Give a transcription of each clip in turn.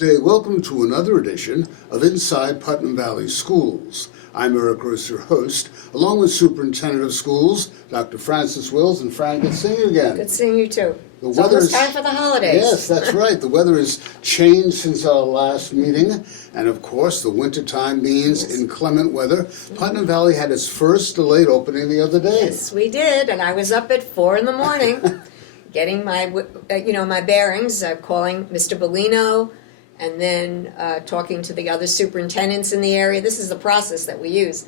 Today, welcome to another edition of Inside Putnam Valley Schools. I'm Eric Gross, your host, along with Superintendent of Schools, Dr. Francis Wills. And Fran, good seeing you again. Good seeing you too. It's almost time for the holidays. Yes, that's right. The weather has changed since our last meeting. And of course, the wintertime means inclement weather. Putnam Valley had its first delayed opening the other day. Yes, we did. And I was up at 4 in the morning getting my, my bearings, calling Mr. Bellino, and then talking to the other superintendents in the area. This is the process that we use.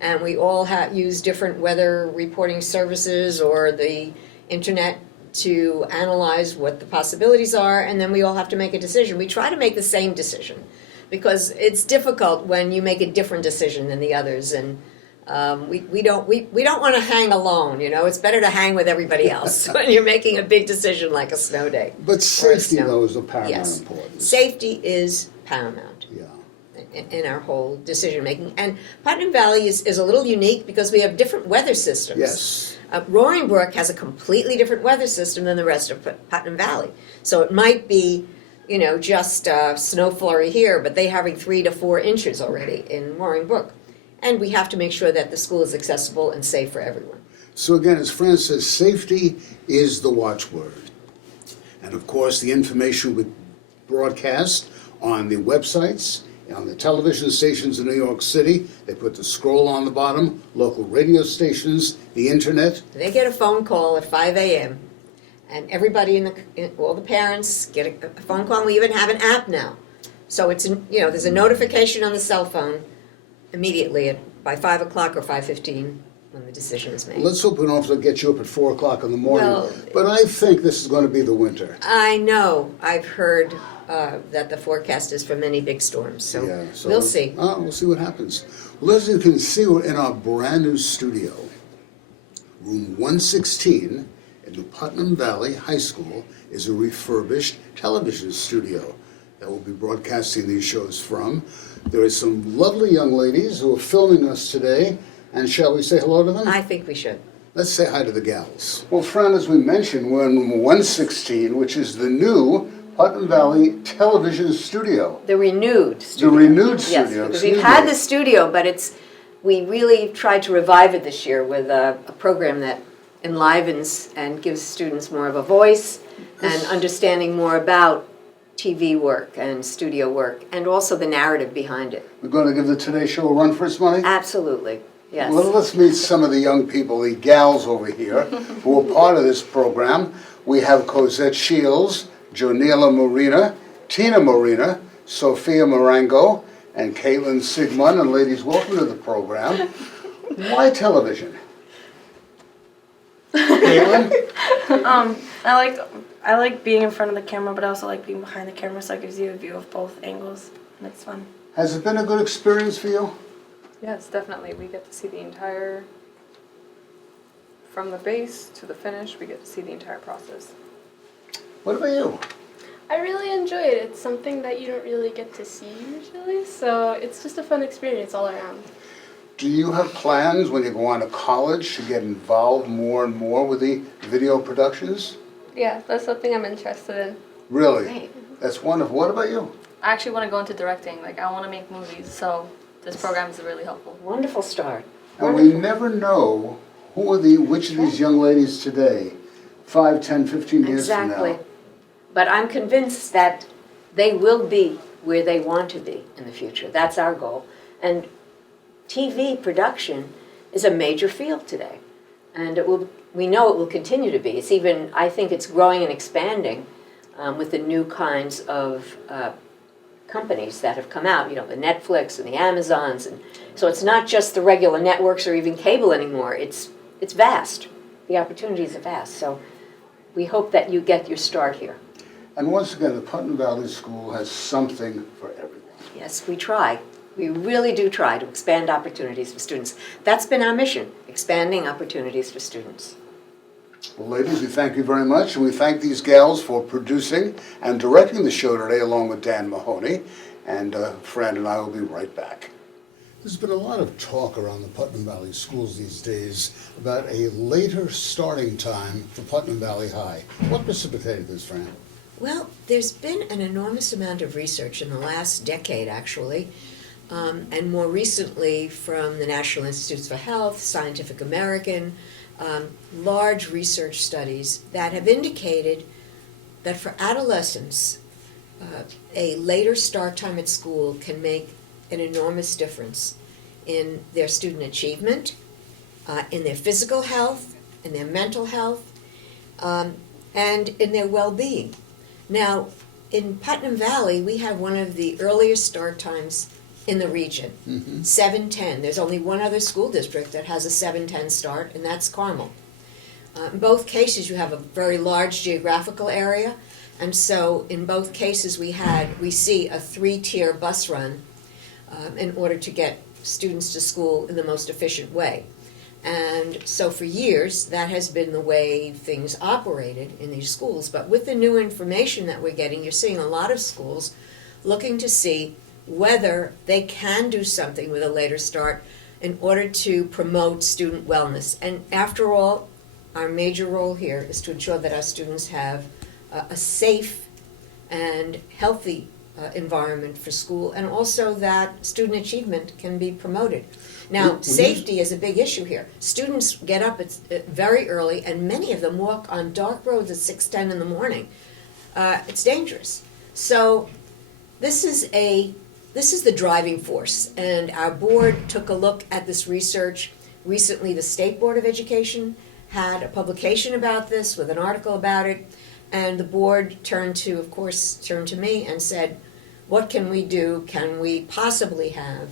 And we all use different weather reporting services or the internet to analyze what the possibilities are, and then we all have to make a decision. We try to make the same decision because it's difficult when you make a different decision than the others, and we don't want to hang alone. It's better to hang with everybody else when you're making a big decision like a snow day. But safety, though, is of paramount importance. Safety is paramount. Yeah. In our whole decision making. And Putnam Valley is a little unique because we have different weather systems. Yes. Roaring Brook has a completely different weather system than the rest of Putnam Valley. So it might be, just snow flurry here, but they're having 3 to 4 inches already in Roaring Brook. And we have to make sure that the school is accessible and safe for everyone. So again, as Fran says, safety is the watchword. And of course, the information we broadcast on the websites, on the television stations in New York City. They put the scroll on the bottom, local radio stations, the internet. They get a phone call at 5 a.m. and everybody all the parents get a phone call. And we even have an app now. So it's, there's a notification on the cell phone immediately by 5 o'clock or 5:15 when the decision is made. Let's hope we don't have to get you up at 4 o'clock in the morning. Well, but I think this is going to be the winter. I know. I've heard that the forecast is for many big storms. So, we'll see. We'll see what happens. Well, as you can see, we're in our brand new studio. Room 116 in the Putnam Valley High School is a refurbished television studio that we'll be broadcasting these shows from. There are some lovely young ladies who are filming us today. And shall we say hello to them? I think we should. Let's say hi to the gals. Well, Fran, as we mentioned, we're in room 116, which is the new Putnam Valley Television Studio. The renewed studio. The renewed studio. Yes, because we've had the studio, but we really tried to revive it this year with a program that enlivens and gives students more of a voice and understanding more about TV work and studio work, and also the narrative behind it. We're going to give the Today Show a run for its money? Absolutely, yes. Well, let's meet some of the young people, the gals over here, who are part of this program. We have Cosette Shields, Jonila Marina, Tina Marina, Sophia Marango, and Caitlin Sigmund. And ladies, welcome to the program. Why television? Caitlin? I like being in front of the camera, but I also like being behind the camera, so it gives you a view of both angles, and it's fun. Has it been a good experience for you? Yes, definitely. We get to see the entire, from the base to the finish, we get to see the entire process. What about you? I really enjoy it. It's something that you don't really get to see usually, so it's just a fun experience all around. Do you have plans when you go on to college to get involved more and more with the video productions? Yeah, that's something I'm interested in. Really? Great. That's wonderful. What about you? I actually want to go into directing. I want to make movies, so this program is really helpful. Wonderful start. And we never know which of these young ladies today, 5, 10, 15 years from now. Exactly. But I'm convinced that they will be where they want to be in the future. That's our goal. And TV production is a major field today. And we know it will continue to be. I think it's growing and expanding with the new kinds of companies that have come out, the Netflix and the Amazons. And so it's not just the regular networks or even cable anymore. It's vast. The opportunities are vast. So we hope that you get your start here. And once again, the Putnam Valley School has something for everyone. Yes, we try. We really do try to expand opportunities for students. That's been our mission, expanding opportunities for students. Well, ladies, we thank you very much, and we thank these gals for producing and directing the show today along with Dan Mahoney. And Fran and I will be right back. There's been a lot of talk around the Putnam Valley schools these days about a later starting time for Putnam Valley High. What precipitated this, Fran? Well, there's been an enormous amount of research in the last decade, actually, and more recently from the National Institutes for Health, Scientific American, large research studies that have indicated that for adolescents, a later start time at school can make an enormous difference in their student achievement, in their physical health, in their mental health, and in their well-being. Now, in Putnam Valley, we have one of the earliest start times in the region, 7:10. There's only one other school district that has a 7:10 start, and that's Carmel. In both cases, you have a very large geographical area, and so in both cases we see a 3-tier bus run in order to get students to school in the most efficient way. And so for years, that has been the way things operated in these schools. But with the new information that we're getting, you're seeing a lot of schools looking to see whether they can do something with a later start in order to promote student wellness. And after all, our major role here is to ensure that our students have a safe and healthy environment for school, and also that student achievement can be promoted. Now, safety is a big issue here. Students get up very early, and many of them walk on dark roads at 6:10 in the morning. It's dangerous. So this is the driving force, and our board took a look at this research. Recently, the State Board of Education had a publication about this with an article about it, and the board turned to me and said, what can we do? Can we possibly have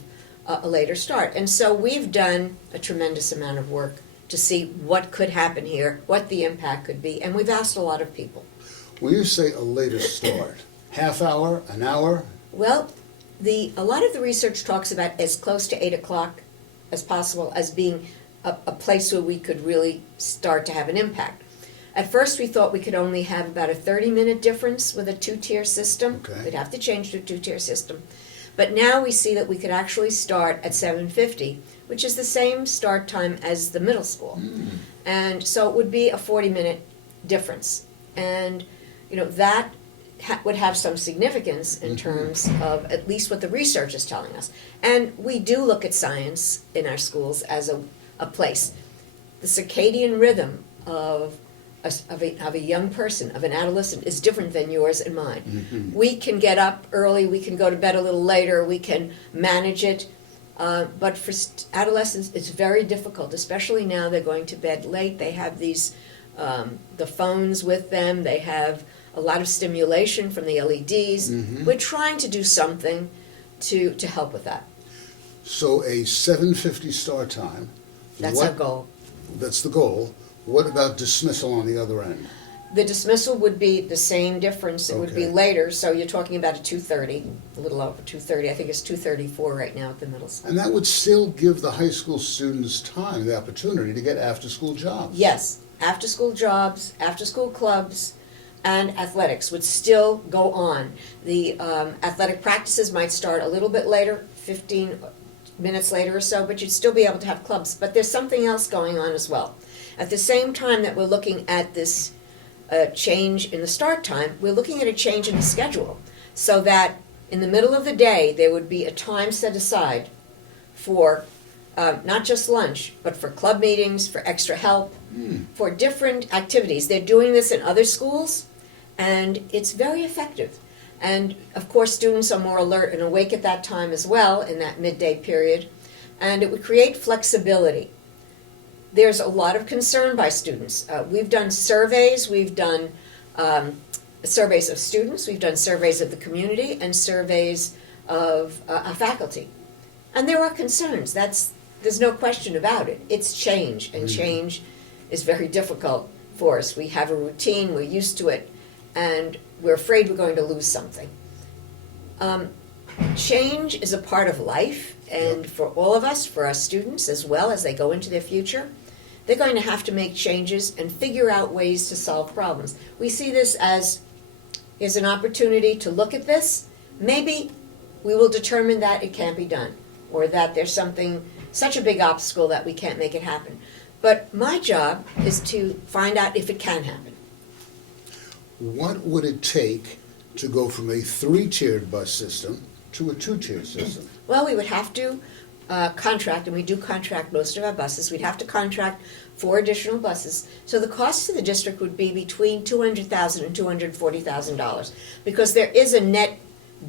a later start? And so we've done a tremendous amount of work to see what could happen here, what the impact could be, and we've asked a lot of people. When you say a later start, half hour, an hour? Well, a lot of the research talks about as close to 8 o'clock as possible as being a place where we could really start to have an impact. At first, we thought we could only have about a 30-minute difference with a 2-tier system. Okay. We'd have to change to a 2-tier system. But now we see that we could actually start at 7:50, which is the same start time as the middle school. And so it would be a 40-minute difference. And, that would have some significance in terms of at least what the research is telling us. And we do look at science in our schools as a place. The circadian rhythm of a young person, of an adolescent, is different than yours and mine. We can get up early, we can go to bed a little later, we can manage it, but for adolescents it's very difficult, especially now they're going to bed late. They have the phones with them, they have a lot of stimulation from the LEDs. We're trying to do something to help with that. So a 7:50 start time. That's our goal. That's the goal. What about dismissal on the other end? The dismissal would be the same difference. It would be Okay. later, so you're talking about a 2:30, a little over 2:30. I think it's 2:34 right now at the middle school. And that would still give the high school students time, the opportunity to get after-school jobs. Yes, after-school jobs, after-school clubs, and athletics would still go on. The athletic practices might start a little bit later, 15 minutes later or so, but you'd still be able to have clubs. But there's something else going on as well. At the same time that we're looking at this change in the start time, we're looking at a change in the schedule, so that in the middle of the day there would be a time set aside for not just lunch, but for club meetings, for extra help, for different activities. They're doing this in other schools, and it's very effective. And of course, students are more alert and awake at that time as well, in that midday period, and it would create flexibility. There's a lot of concern by students. We've done surveys, we've done surveys of students, we've done surveys of the community, and surveys of our faculty. And there are concerns. There's no question about it. It's change, and change is very difficult for us. We have a routine, we're used to it, and we're afraid we're going to lose something. Change is a part of life, and for all of us, for our students as well as they go into their future, they're going to have to make changes and figure out ways to solve problems. We see this as an opportunity to look at this. Maybe we will determine that it can't be done, or that there's such a big obstacle that we can't make it happen. But my job is to find out if it can happen. what would it take to go from a three-tiered bus system to a two-tiered system? Well, we would have to contract, and we do contract most of our buses. We'd have to contract 4 additional buses. So the cost to the district would be between $200,000 and $240,000 because there is a net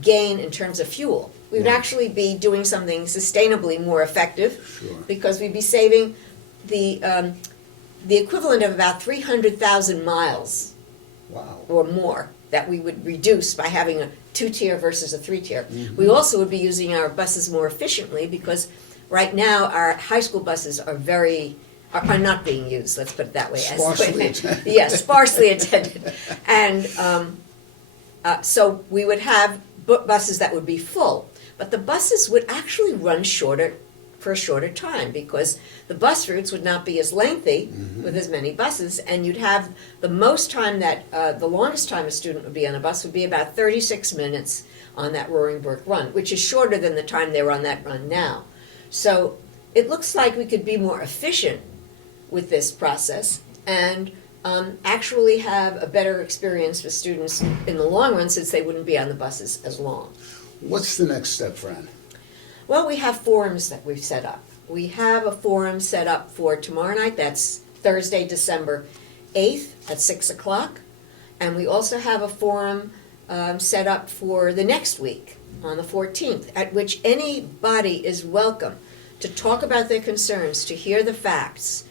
gain in terms of fuel. We would Right. actually be doing something sustainably more effective Sure. because we'd be saving the equivalent of about 300,000 miles Wow. or more that we would reduce by having a 2-tier versus a 3-tier. Mm-hmm. We also would be using our buses more efficiently because right now our high school buses are not being used, let's put it that way. Sparsely attended. Yes, sparsely attended. And so we would have buses that would be full, but the buses would actually run for a shorter time because the bus routes would not be as lengthy with as many buses, and you'd have the most time the longest time a student would be on a bus would be about 36 minutes on that Roaring Brook run, which is shorter than the time they're on that run now. So it looks like we could be more efficient with this process and actually have a better experience for students in the long run since they wouldn't be on the buses as long. What's the next step, Fran? Well, we have forums that we've set up. We have a forum set up for tomorrow night, that's Thursday, December 8th at 6 o'clock. And we also have a forum set up for the next week on the 14th, at which anybody is welcome to talk about their concerns, to hear the facts,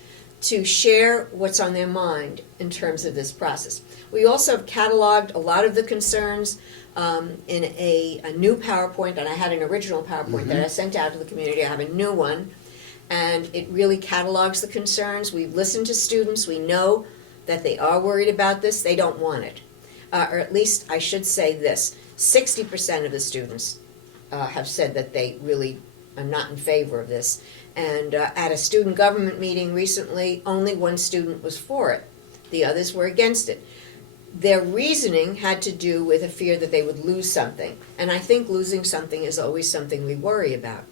to share what's on their mind in terms of this process. We also have cataloged a lot of the concerns in a new PowerPoint, and I had an original PowerPoint that I sent out to the community. I have a new one, and it really catalogs the concerns. We've listened to students. We know that they are worried about this. They don't want it. Or at least I should say this, 60% of the students have said that they really are not in favor of this. And at a student government meeting recently, only 1 student was for it. The others were against it. Their reasoning had to do with a fear that they would lose something. And I think losing something is always something we worry about.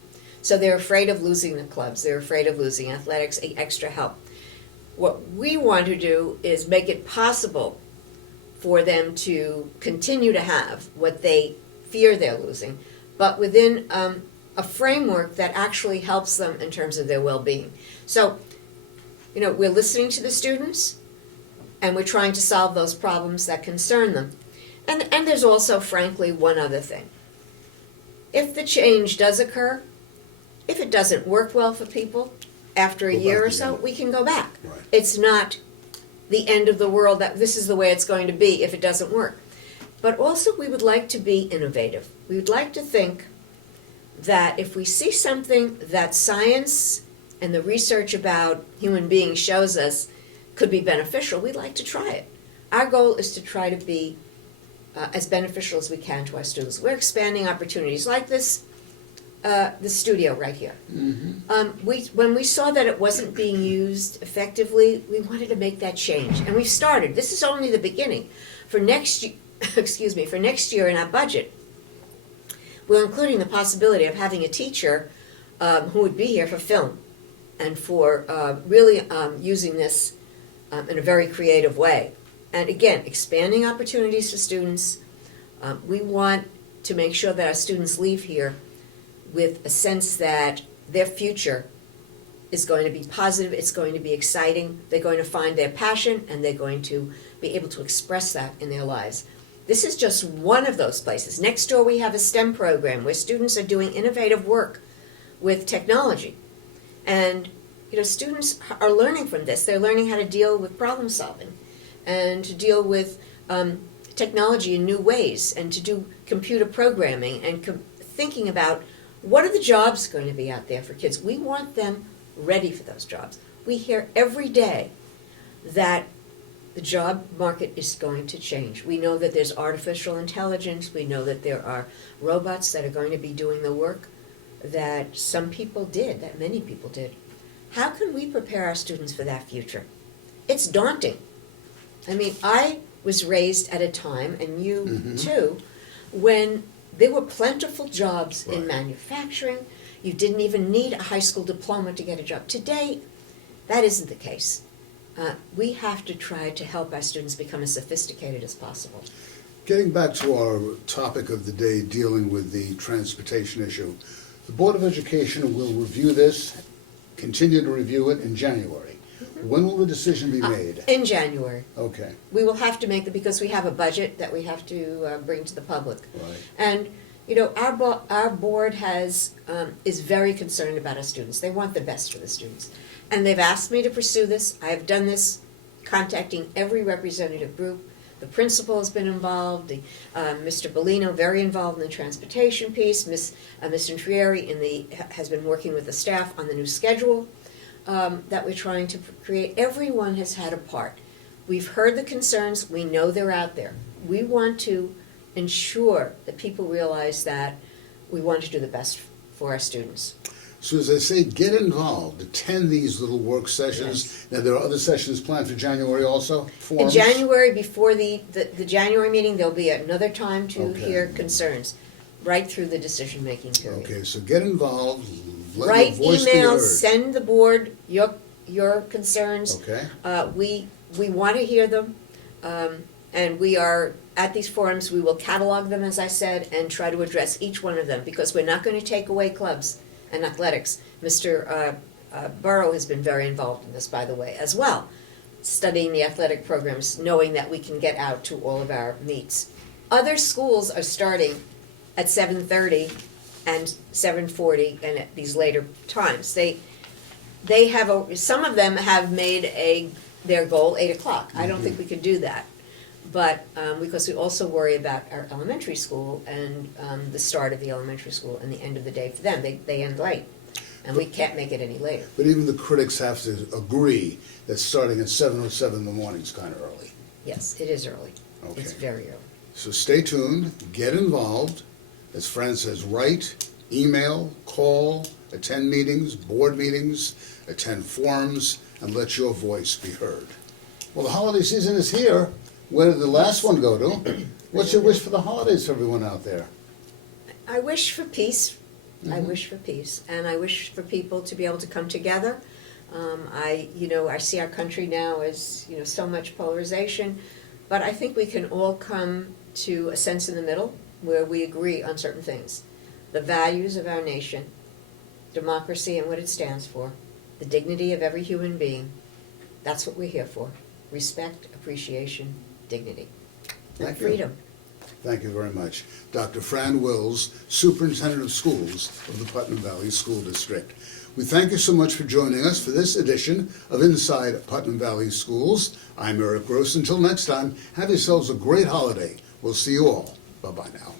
So they're afraid of losing the clubs. They're afraid of losing athletics, extra help. What we want to do is make it possible for them to continue to have what they fear they're losing, but within a framework that actually helps them in terms of their well-being. So, we're listening to the students, and we're trying to solve those problems that concern them. And there's also, frankly, one other thing. If the change does occur, if it doesn't work well for people, after a Go year back or so, again. we can go back. Right. It's not the end of the world that this is the way it's going to be if it doesn't work. But also we would like to be innovative. We would like to think that if we see something that science and the research about human beings shows us could be beneficial, we'd like to try it. Our goal is to try to be as beneficial as we can to our students. We're expanding opportunities like this, the studio right here. When we saw that it wasn't being used effectively, we wanted to make that change. And we've started. This is only the beginning. For next year, for next year in our budget, we're including the possibility of having a teacher who would be here for film and for really using this in a very creative way. And again, expanding opportunities for students. We want to make sure that our students leave here with a sense that their future is going to be positive, it's going to be exciting, they're going to find their passion, and they're going to be able to express that in their lives. This is just one of those places. Next door we have a STEM program where students are doing innovative work with technology. And students are learning from this. They're learning how to deal with problem solving and to deal with technology in new ways and to do computer programming and thinking about what are the jobs going to be out there for kids. We want them ready for those jobs. We hear every day that the job market is going to change. We know that there's artificial intelligence. We know that there are robots that are going to be doing the work that some people did, that many people did. How can we prepare our students for that future? It's daunting. I mean, I was raised at a time, and you too, when there were plentiful jobs in manufacturing. You didn't even need a high school diploma to get a job. Today, that isn't the case. We have to try to help our students become as sophisticated as possible. Getting back to our topic of the day, dealing with the transportation issue, the Board of Education will review this, continue to review it in January. When will the decision be made? In January. Okay, We will have to make it because we have a budget that we have to bring to the public. right. And, you know, our board is very concerned about our students. They want the best for the students. And they've asked me to pursue this. I have done this, contacting every representative group. The principal has been involved, Mr. Bellino very involved in the transportation piece, Ms. Intrieri has been working with the staff on the new schedule that we're trying to create. Everyone has had a part. We've heard the concerns, we know they're out there. We want to ensure that people realize that we want to do the best for our students. So as I say, get involved, attend these little work sessions. Now, there are other sessions planned for January also, In forums? January, before the January meeting, there'll be another time to Okay. hear concerns, right through the decision-making period. Okay, so get involved, let your Write voice be emails, heard. send the board your concerns. Okay, We want to hear them, and we are, at these forums, we will catalog them, as I said, and try to address each one of them, because we're not going to take away clubs and athletics. Mr. Burrow has been very involved in this, by the way, as well, studying the athletic programs, knowing that we can get out to all of our meets. Other schools are starting at 7:30 and 7:40 and at these later times. They have, some of them have made their goal 8 o'clock. I don't think we could do that. But, because we also worry about our elementary school and the start of the elementary school and the end of the day for them. They end late, and we can't make it any later. but even the critics have to agree that starting at 7:07 in the morning is kind of early. Yes, it is early. Okay. It's very early. So stay tuned, get involved. As Fran says, write, email, call, attend meetings, board meetings, attend forums, and let your voice be heard. Well, the holiday season is here. Where did the last one go to? What's your wish for the holidays for everyone out there? I wish for peace. I wish for peace, and I wish for people to be able to come together. I see our country now as, so much polarization, but I think we can all come to a sense in the middle where we agree on certain things. The values of our nation, democracy and what it stands for, the dignity of every human being. That's what we're here for. Respect, appreciation, dignity, and Thank you. freedom. Thank you very much. Dr. Fran Wills, Superintendent of Schools of the Putnam Valley School District. We thank you so much for joining us for this edition of Inside Putnam Valley Schools. I'm Eric Gross. Until next time, have yourselves a great holiday. We'll see you all. Bye-bye now.